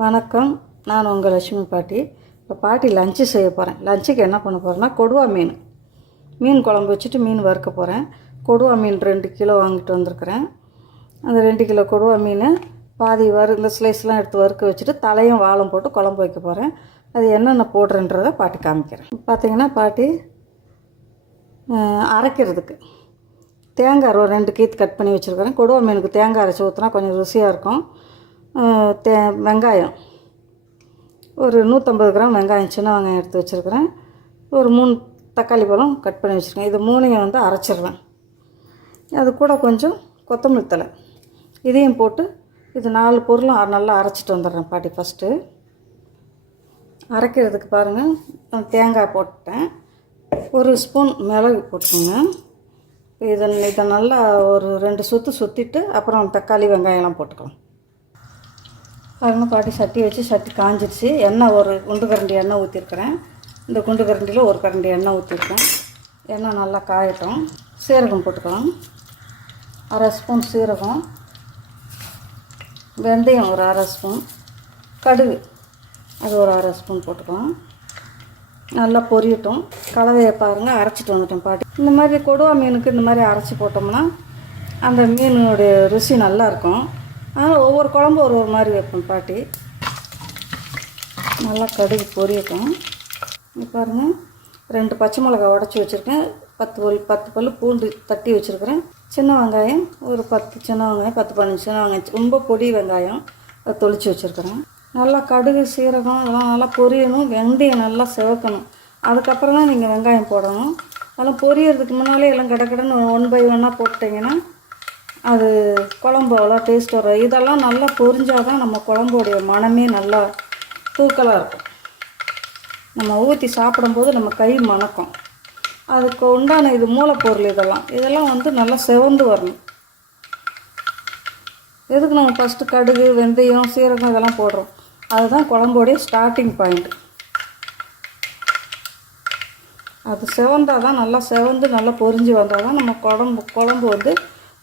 வணக்கம். நான் உங்கள் லட்சுமி பாட்டி. இப்போ பாட்டி லஞ்சு செய்ய போகிறேன் லஞ்சுக்கு என்ன பண்ண போகிறேன்னா கொடுவா மீன். மீன் குழம்பு வச்சுட்டு மீன் வறுக்க போகிறேன் கொடுவா மீன் ரெண்டு கிலோ வாங்கிட்டு வந்திருக்கிறேன். அந்த ரெண்டு கிலோ கொடுவா மீன் பாதி வறு இந்த ஸ்லைஸ்லாம் எடுத்து வறுக்க வச்சுட்டு தலையும் வாழும் போட்டு குழம்பு வைக்க போகிறேன் அது என்னென்ன போடுறேன்றதை பாட்டி காமிக்கிறேன். பார்த்தீங்கன்னா பாட்டி அரைக்கிறதுக்கு தேங்காய் ஒரு ரெண்டு கீத்து கட் பண்ணி வச்சுருக்கிறேன். கொடுவா மீனுக்கு தேங்காய் அரைச்சி ஊற்றினா கொஞ்சம் ருசியாக இருக்கும். தே வெங்காயம். ஒரு நூற்றம்பது கிராம் வெங்காயம் சின்ன வெங்காயம் எடுத்து வச்சுருக்கிறேன். ஒரு மூணு தக்காளி பழம் கட் பண்ணி வச்சுருக்கேன். இது மூணையும் வந்து அரைச்சிடுவேன் அது கூட கொஞ்சம் கொத்தமல்லி தழை. இதையும் போட்டு இது நாலு பொருளும் நல்லா அரைச்சிட்டு வந்துடுறேன் பாட்டி ஃபஸ்ட்டு அரைக்கிறதுக்கு பாருங்கள் தேங்காய் போட்டேன் ஒரு ஸ்பூன் மிளகு போட்டுக்கோங்க. இதை இதை நல்லா ஒரு ரெண்டு சுற்று சுற்றிட்டு அப்புறம் தக்காளி வெங்காயம்லாம் போட்டுக்கலாம். பாருங்க பாட்டி சட்டி வச்சு சட்டி காஞ்சிடுச்சு எண்ணெய் ஒரு குண்டு கரண்டி எண்ணெய் ஊற்றிருக்கிறேன் இந்த குண்டு கரண்டியில் ஒரு கரண்டி எண்ணெய் ஊற்றிருக்கேன் எண்ணெய் நல்லா காயட்டும். சீரகம் போட்டுக்கலாம். அரை ஸ்பூன் சீரகம். வெந்தயம் ஒரு அரை ஸ்பூன். கடுகு அது ஒரு அரை ஸ்பூன் போட்டுக்கலாம். நல்லா பொரியட்டும். கலவையை பாருங்கள் அரைச்சிட்டு வந்துட்டேன் பாட்டி. இந்த மாதிரி கொடுவா மீனுக்கு இந்த மாதிரி அரைச்சி போட்டோம்னா அந்த மீனுடைய ருசி நல்லா இருக்கும். அதனால் ஒவ்வொரு குழம்பு ஒரு ஒரு மாதிரி வைப்பேன் பாட்டி. நல்லா கடுகு பொரியட்டும். பாருங்கள் ரெண்டு பச்சை மிளகாய் உடச்சி வச்சுருக்கேன். பத்து பல் பத்து பல் பூண்டு தட்டி வச்சுருக்கிறேன். சின்ன வெங்காயம் ஒரு பத்து சின்ன வெங்காயம் பத்து பதினஞ்சு சின்ன வெங்காயம். ரொம்ப பொடி வெங்காயம் அதை தொளிச்சு வச்சுருக்கிறேன். நல்லா கடுகு சீரகம் இதெல்லாம் நல்லா பொரியணும். வெந்தயம் நல்லா சிவக்கணும். அதுக்கப்புறம் தான் நீங்கள் வெங்காயம் போடணும். அதெல்லாம் பொரியறதுக்கு முன்னாலே எல்லாம் கடக்கடன்னு ஒன் பை ஒன்னாக போட்டிங்கன்னா அது குழம்பு அவ்வளோ டேஸ்ட் வரும். இதெல்லாம் நல்லா பொரிஞ்சால் தான் நம்ம குழம்போடைய மனமே நல்லா தூக்கலாக இருக்கும். நம்ம ஊற்றி சாப்பிடும்போது நம்ம கை மணக்கும். அதுக்கு உண்டான இது மூலப்பொருள் இதெல்லாம். இதெல்லாம் வந்து நல்லா செவந்து வரணும். எதுக்கு நம்ம ஃபஸ்ட்டு கடுகு வெந்தயம் சீரகம் இதெல்லாம் போடுறோம். அதுதான் குழம்போடைய ஸ்டார்டிங் பாயிண்ட் அது செவந்தால் தான் நல்லா செவந்து நல்லா பொரிஞ்சு வந்தால் தான் நம்ம குழம்பு குழம்பு வந்து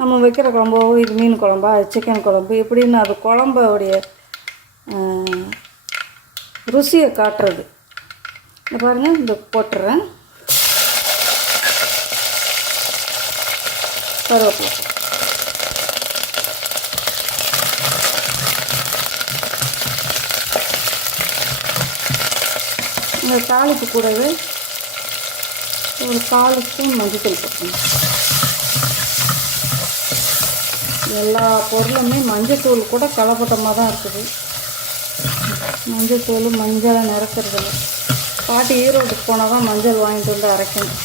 நம்ம வைக்கிற குழம்போ இது மீன் குழம்பா சிக்கன் குழம்பு எப்படின்னு அது குழம்போடைய ருசியை காட்டுறது. இந்த பாருங்கள் இந்த போட்டுறேன். கருவேப்பிலை. இந்த தாளிப்பு கூடவே ஒரு கால் ஸ்பூன் மஞ்சள் போட்டுக்கணும். எல்லா பொருளுமே மஞ்சத்தூள் கூட கலப்பட்டமாக தான் இருக்குது. மஞ்சத்தூள் மஞ்சளை நிறக்கிறதில்ல பாட்டி ஈரோட்டுக்கு போனால் தான் மஞ்சள் வாங்கிட்டு வந்து அரைக்கணும்.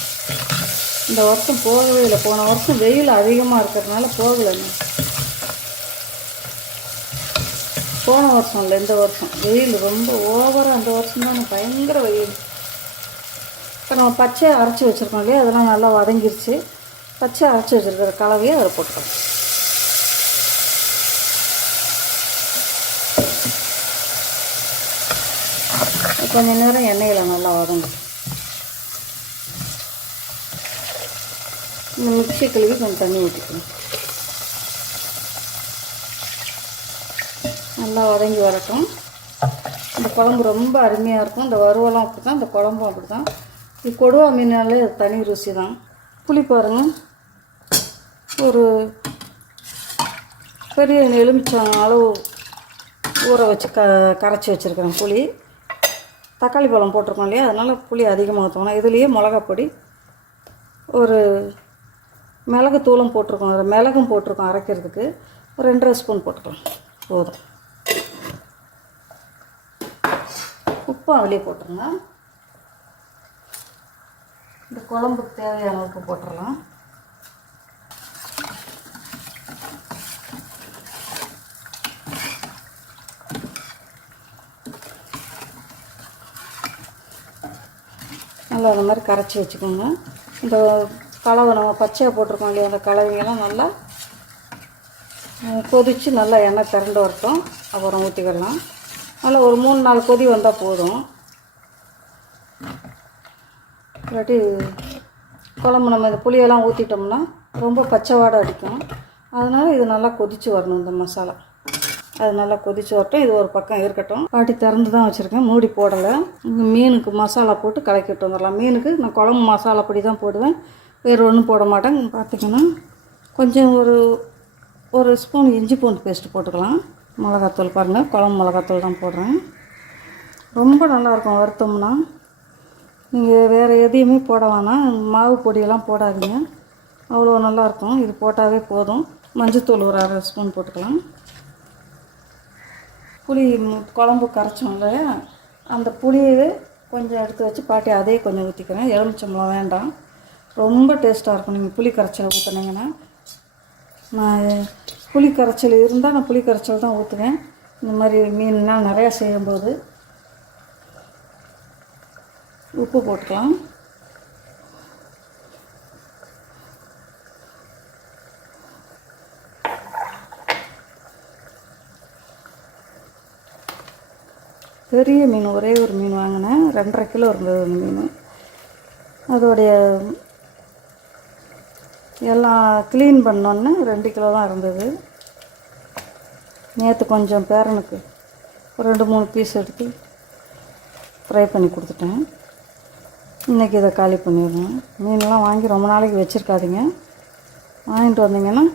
இந்த வருஷம் போகவே இல்லை போன வருஷம் வெயில் அதிகமாக இருக்கிறதுனால போகலைங்க போன வருஷம் இல்லை இந்த வருஷம். வெயில் ரொம்ப ஓவராக அந்த வருஷம் தான் பயங்கர வெயில். இப்போ நம்ம பச்சையாக அரைச்சி வச்சுருக்கோம் இல்லையா அதெல்லாம் நல்லா வதங்கிருச்சு. பச்சை அரைச்சி வச்சுருக்கிற கலவையை அதில் போட்டுக்கலாம். கொஞ்ச நேரம் எண்ணெயில் நல்லா வதங்கும் இந்த மிக்சி கழுவி கொஞ்சம் தண்ணி ஊற்றிக்கணும் நல்லா வதங்கி வரட்டும். இந்த குழம்பு ரொம்ப அருமையாக இருக்கும். இந்த வறுவலாம் அப்படி தான் இந்த குழம்பும் அப்படி தான் இது கொடுவா மீனாலே தனி ருசி தான் புளி பாருங்கள் ஒரு பெரிய எலுமிச்சம் அளவு ஊற வச்சு க கரைச்சி வச்சுருக்கிறேன் புளி. தக்காளி பழம் போட்டிருக்கோம் இல்லையா? அதனால் புளி அதிகமாக ஊற்றணும் இதுலேயே மிளகாப்பொடி ஒரு மிளகு தூளும் போட்டிருக்கோம். அதில் மிளகும் போட்டிருக்கோம் அரைக்கிறதுக்கு. ஒரு ரெண்டரை ஸ்பூன் போட்டுக்கலாம். போதும். உப்பும் அதிலே போட்டுருங்க. இந்த குழம்புக்கு தேவையான உப்பு போட்டுடலாம் நல்லா அந்த மாதிரி கரைச்சி வச்சுக்கோங்க. இந்த கலவை நம்ம பச்சையாக போட்டிருக்கோம் இல்லையா அந்த கலவைங்கெல்லாம் நல்லா கொதித்து நல்லா எண்ணெய் திரண்டு வரட்டும். அப்புறம் ஊற்றிக்கிடலாம் நல்லா ஒரு மூணு நாலு கொதி வந்தால் போதும். இல்லாட்டி குழம்பு நம்ம இந்த புளியெல்லாம் ஊற்றிட்டோம்னா ரொம்ப பச்சை வாடை அடிக்கும். அதனால் இது நல்லா கொதித்து வரணும் இந்த மசாலா. அது நல்லா கொதிச்சு வரட்டும். இது ஒரு பக்கம் இருக்கட்டும். பாட்டி திறந்து தான் வச்சுருக்கேன். மூடி போடலை. மீனுக்கு மசாலா போட்டு கலக்கி விட்டு வந்துடலாம். மீனுக்கு நான் குழம்பு மசாலா பொடி தான் போடுவேன். வேறு ஒன்றும் போட மாட்டேன். பார்த்திங்கன்னா கொஞ்சம் ஒரு ஒரு ஸ்பூன் இஞ்சி பூண்டு பேஸ்ட்டு போட்டுக்கலாம். மிளகாத்தூள் பாருங்கள் குழம்பு மிளகாத்தூள் தான் போடுறேன். ரொம்ப நல்லாயிருக்கும் வருத்தம்னா நீங்கள் வேறு எதையுமே போட வேணாம். மாவு பொடியெல்லாம் போடாதீங்க. அவ்வளோ நல்லாயிருக்கும் இது போட்டாவே போதும். மஞ்சத்தூள் ஒரு அரை ஸ்பூன் போட்டுக்கலாம். புளி குழம்பு கரைச்சோம் இல்லையா? அந்த புளியவே கொஞ்சம் எடுத்து வச்சு பாட்டி அதே கொஞ்சம் ஊற்றிக்கிறேன் எலுமிச்சம்பளம் வேண்டாம். ரொம்ப டேஸ்ட்டாக இருக்கும். நீங்கள் புளி கரைச்சல் ஊற்றுனீங்கன்னா நான் புளி கரைச்சல் இருந்தால் நான் புளி கரைச்சல் தான் ஊற்றுவேன் இந்த மாதிரி மீன்லாம் நிறையா செய்யும்போது. உப்பு போட்டுக்கலாம். பெரிய மீன் ஒரே ஒரு மீன் வாங்கினேன். ரெண்டரை கிலோ இருந்தது அந்த மீன். அதோடைய எல்லாம் க்ளீன் பண்ணோன்னே ரெண்டு கிலோ தான் இருந்தது. நேற்று கொஞ்சம் பேரனுக்கு ஒரு ரெண்டு மூணு பீஸ் எடுத்து ஃப்ரை பண்ணி கொடுத்துட்டேன். இன்றைக்கி இதை காலி பண்ணிடுறேன். மீன்லாம் வாங்கி ரொம்ப நாளைக்கு வச்சுருக்காதீங்க. வாங்கிட்டு வந்தீங்கன்னா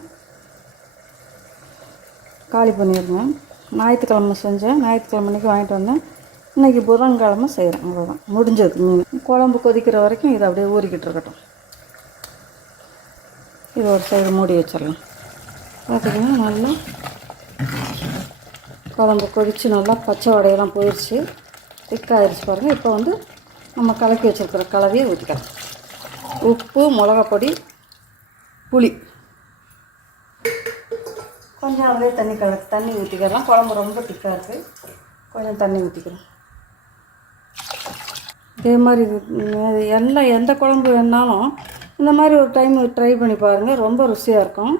காலி பண்ணிடுங்க ஞாயிற்றுக்கிழமை செஞ்சேன். ஞாயிற்றுக்கிழமை அன்றைக்கி வாங்கிட்டு வந்தேன். இன்றைக்கி புதன்கிழமை செய்கிறேன் அவ்வளோதான் முடிஞ்சது மீன். குழம்பு கொதிக்கிற வரைக்கும் இது அப்படியே ஊறிக்கிட்டு இருக்கட்டும். இது ஒரு சைடு மூடி வச்சிடலாம். பார்த்திங்கன்னா நல்லா குழம்பு கொதித்து நல்லா பச்சை வடையெல்லாம் போயிடுச்சு திக்காயிருச்சு பாருங்கள் இப்போ வந்து நம்ம கலக்கி வச்சுருக்கிற கலவையை ஊற்றிக்கலாம் உப்பு மிளகாப்பொடி புளி. கொஞ்சம் அப்படியே தண்ணி கல தண்ணி ஊற்றிக்கலாம் குழம்பு ரொம்ப திக்காக இருக்குது கொஞ்சம் தண்ணி ஊற்றிக்கிறோம் இதே மாதிரி இது எல்லாம் எந்த குழம்பு வேணாலும் இந்த மாதிரி ஒரு டைம் ட்ரை பண்ணி பாருங்கள் ரொம்ப ருசியாக இருக்கும்.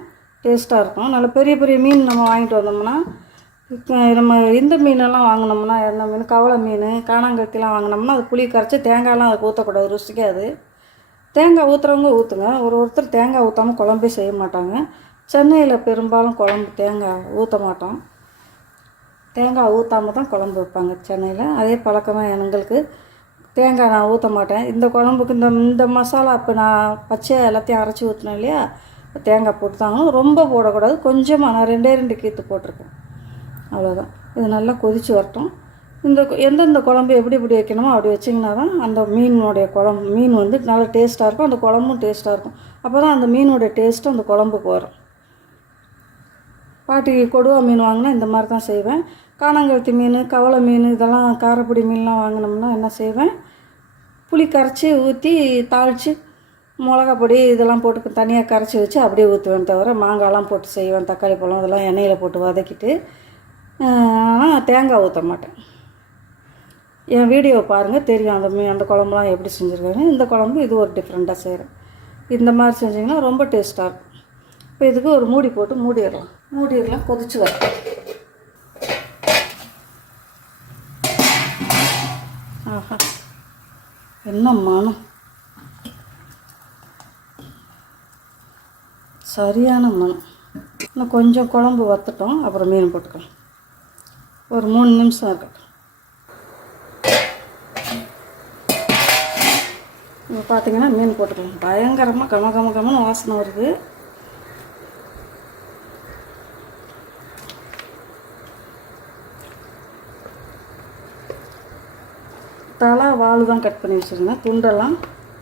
டேஸ்ட்டாக இருக்கும். நல்ல பெரிய பெரிய மீன் நம்ம வாங்கிட்டு வந்தோம்னா இப்போ நம்ம இந்த மீனெல்லாம் வாங்கினோம்னா எந்த மீன்? கவலை மீன் காணாங்கத்திலாம் வாங்கினோம்னா அது புளி கரைச்சி தேங்காயெலாம் அதுக்கு ஊற்றக்கூடாது ருசிக்காது. தேங்காய் ஊற்றுறவங்க ஊற்றுங்க ஒரு ஒருத்தர் தேங்காய் ஊற்றாமல் குழம்பே செய்ய மாட்டாங்க. சென்னையில் பெரும்பாலும் குழம்பு தேங்காய் ஊற்ற மாட்டோம். தேங்காய் ஊற்றாம தான் குழம்பு வைப்பாங்க சென்னையில். அதே பழக்கமாக எங்களுக்கு. தேங்காய் நான் ஊற்ற மாட்டேன். இந்த குழம்புக்கு இந்த இந்த மசாலா இப்போ நான் பச்சையாக எல்லாத்தையும் அரைச்சி ஊற்றினேன் இல்லையா? தேங்காய் போட்டுத்தாங்க ரொம்ப போடக்கூடாது. கொஞ்சமாக நான் ரெண்டே ரெண்டு கீத்து போட்டிருக்கேன். அவ்வளோதான் இது நல்லா கொதித்து வரட்டும். இந்த எந்தெந்த குழம்பு எப்படி எப்படி வைக்கணுமோ அப்படி வச்சிங்கன்னா தான் அந்த மீனுடைய குழம்பு மீன் வந்து நல்லா டேஸ்ட்டாக இருக்கும். அந்த குழம்பும் டேஸ்ட்டாக இருக்கும். அப்போ தான் அந்த மீனுடைய டேஸ்ட்டு அந்த குழம்புக்கு வரும். பாட்டிக்கு கொடுவா மீன் வாங்கினா இந்த மாதிரி தான் செய்வேன். காணாங்கழுத்தி மீன் கவளை மீன் இதெல்லாம் காரப்பொடி மீன்லாம் வாங்கினோம்னா என்ன செய்வேன்? புளி கரைச்சி ஊற்றி தாளித்து மிளகா பொடி இதெல்லாம் போட்டு தனியாக கரைச்சி வச்சு அப்படியே ஊற்றுவேன் தவிர மாங்காய்லாம் போட்டு செய்வேன் தக்காளி பழம் இதெல்லாம் எண்ணெயில் போட்டு வதக்கிட்டு. ஆனால் தேங்காய் ஊற்ற மாட்டேன். என் வீடியோ பாருங்கள் தெரியும் அந்த மீ அந்த குழம்புலாம் எப்படி செஞ்சுருக்காங்க இந்த குழம்பு இது ஒரு டிஃப்ரெண்ட்டாக செய்கிறேன் இந்த மாதிரி செஞ்சிங்கன்னா ரொம்ப டேஸ்ட்டாக இருக்கும். இப்போ இதுக்கு ஒரு மூடி போட்டு மூடிடலாம். மூடிடலாம் கொதிச்சு வரும். ஆஹா. என்ன மனம்? சரியான மனம். இன்னும் கொஞ்சம் குழம்பு வத்துட்டோம் அப்புறம் மீன் போட்டுக்கலாம். ஒரு மூணு நிமிஷம் இருக்கட்டும். இப்போ பார்த்தீங்கன்னா மீன் போட்டுக்கலாம். பயங்கரமாக கம கம கமன்னு வாசனை வருது. தலை வால் தான் கட் பண்ணி வச்சுருந்தேன். துண்டெல்லாம்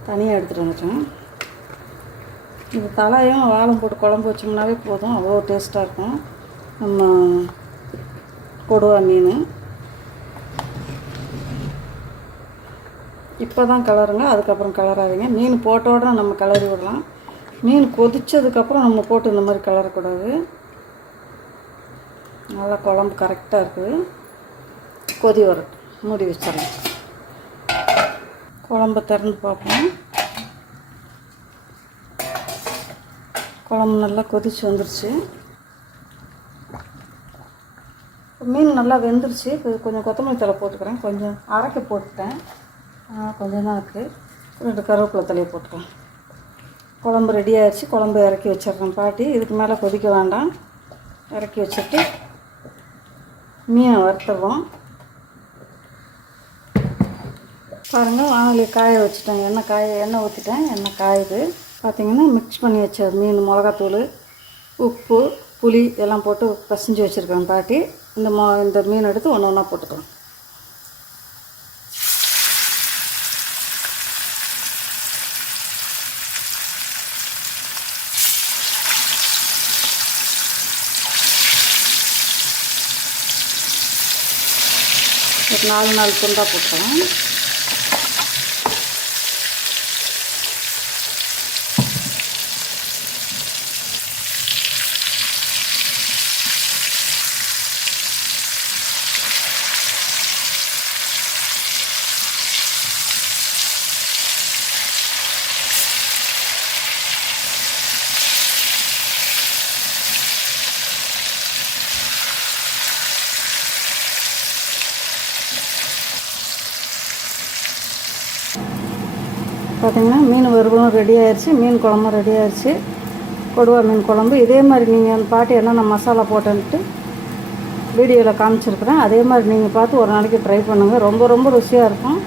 தனியாக எடுத்துகிட்டு வந்துட்டேன். இந்த தலையும் வாழும் போட்டு குழம்பு வச்சோம்னாவே போதும். அவ்வளோ டேஸ்ட்டாக இருக்கும். நம்ம கொடுவா மீன். இப்போ தான் கலருங்க. அதுக்கப்புறம் கலராதிங்க. மீன் போட்ட உடனே நம்ம கலரி விடலாம். மீன் கொதித்ததுக்கப்புறம் நம்ம போட்டு இந்த மாதிரி கலரக்கூடாது. நல்லா குழம்பு கரெக்டாக இருக்குது. கொதி வரட்டும். மூடி வச்சிடலாம். குழம்ப திறந்து பார்ப்போம். குழம்பு நல்லா கொதிச்சு வந்துருச்சு. மீன் நல்லா வெந்துருச்சு. இப்போ கொஞ்சம் கொத்தமல்லி தழை போட்டுக்கிறேன். கொஞ்சம் அரைக்க போட்டுட்டேன். கொஞ்சம் தான் இருக்குது ரெண்டு கருவேப்பிலை தலையை போட்டுக்கிறேன் குழம்பு ரெடி ஆயிடுச்சு. குழம்பு இறக்கி வச்சிடுறேன் பாட்டி. இதுக்கு மேலே கொதிக்க வேண்டாம். இறக்கி வச்சுட்டு மீனை வறுத்துடுவோம் பாருங்கள் வானொலியை காய வச்சுட்டேன். எண்ணெய் காய எண்ணெய் ஊற்றிட்டேன் எண்ணெய் காயுது. பார்த்தீங்கன்னா மிக்ஸ் பண்ணி வச்ச மீன் மிளகாத்தூள் உப்பு புளி எல்லாம் போட்டு பசஞ்சு வச்சுருக்கேன் பாட்டி. இந்த மொ இந்த மீன் எடுத்து ஒன்று ஒன்றா போட்டுக்கலாம். ஒரு நாலு நாலு துண்டாக போட்டுக்கலாம். பார்த்தீங்கன்னா மீன் வறுவலும் ரெடி ஆயிடுச்சு மீன் குழம்பும் ரெடி ஆயிடுச்சு கொடுவா மீன் குழம்பு. இதே மாதிரி நீங்கள் அந்த பாட்டி என்னென்ன மசாலா போட்டேன்ட்டு வீடியோவில் காமிச்சிருக்கிறேன். அதே மாதிரி நீங்கள் பார்த்து ஒரு நாளைக்கு ட்ரை பண்ணுங்கள் ரொம்ப ரொம்ப ருசியாக இருக்கும்.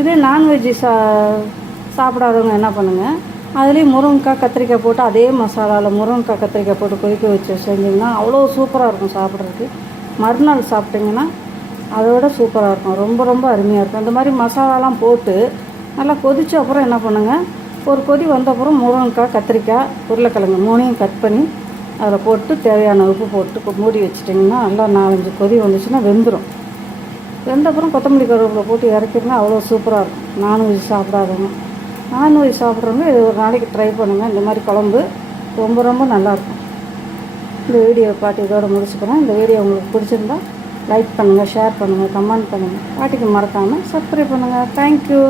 இதே நான்வெஜ் சா சாப்பிடாதவங்க என்ன பண்ணுங்கள் அதுலேயும் முருங்கைக்காய் கத்திரிக்காய் போட்டு அதே மசாலாவில் முருங்கைக்காய் கத்திரிக்காய் போட்டு கொதிக்க வச்சு செஞ்சிங்கன்னா அவ்வளோ சூப்பராக இருக்கும் சாப்பிட்றதுக்கு. மறுநாள் சாப்பிட்டிங்கன்னா அதை விட சூப்பராக இருக்கும். ரொம்ப ரொம்ப அருமையாக இருக்கும். இந்த மாதிரி மசாலாலாம் போட்டு நல்லா கொதித்த அப்புறம் என்ன பண்ணுங்கள் ஒரு கொதி வந்த அப்புறம் முருங்கைக்காய் கத்திரிக்காய் உருளைக்கிழங்கு மூணையும் கட் பண்ணி அதில் போட்டு தேவையான உப்பு போட்டு மூடி வச்சிட்டிங்கன்னா நல்லா நாலஞ்சு கொதி வந்துச்சுன்னா வெந்துடும் வெந்தப்புறம் கொத்தமல்லி கருவேப்பிலை போட்டு இறக்கிருந்தா அவ்வளோ சூப்பராக இருக்கும். நான்வெஜ் சாப்பிடாதவங்க. நான்வெஜ் சாப்பிட்றவங்க இது ஒரு நாளைக்கு ட்ரை பண்ணுங்கள் இந்த மாதிரி குழம்பு ரொம்ப ரொம்ப நல்லாயிருக்கும் இந்த வீடியோ பாட்டி இதோட முடிச்சுக்கிறேன். இந்த வீடியோ உங்களுக்கு பிடிச்சிருந்தா லைக் பண்ணுங்கள் ஷேர் பண்ணுங்கள் கமெண்ட் பண்ணுங்கள் பாட்டிக்கு மறக்காமல் சப்ஸ்கிரைப் பண்ணுங்கள் தேங்க்யூ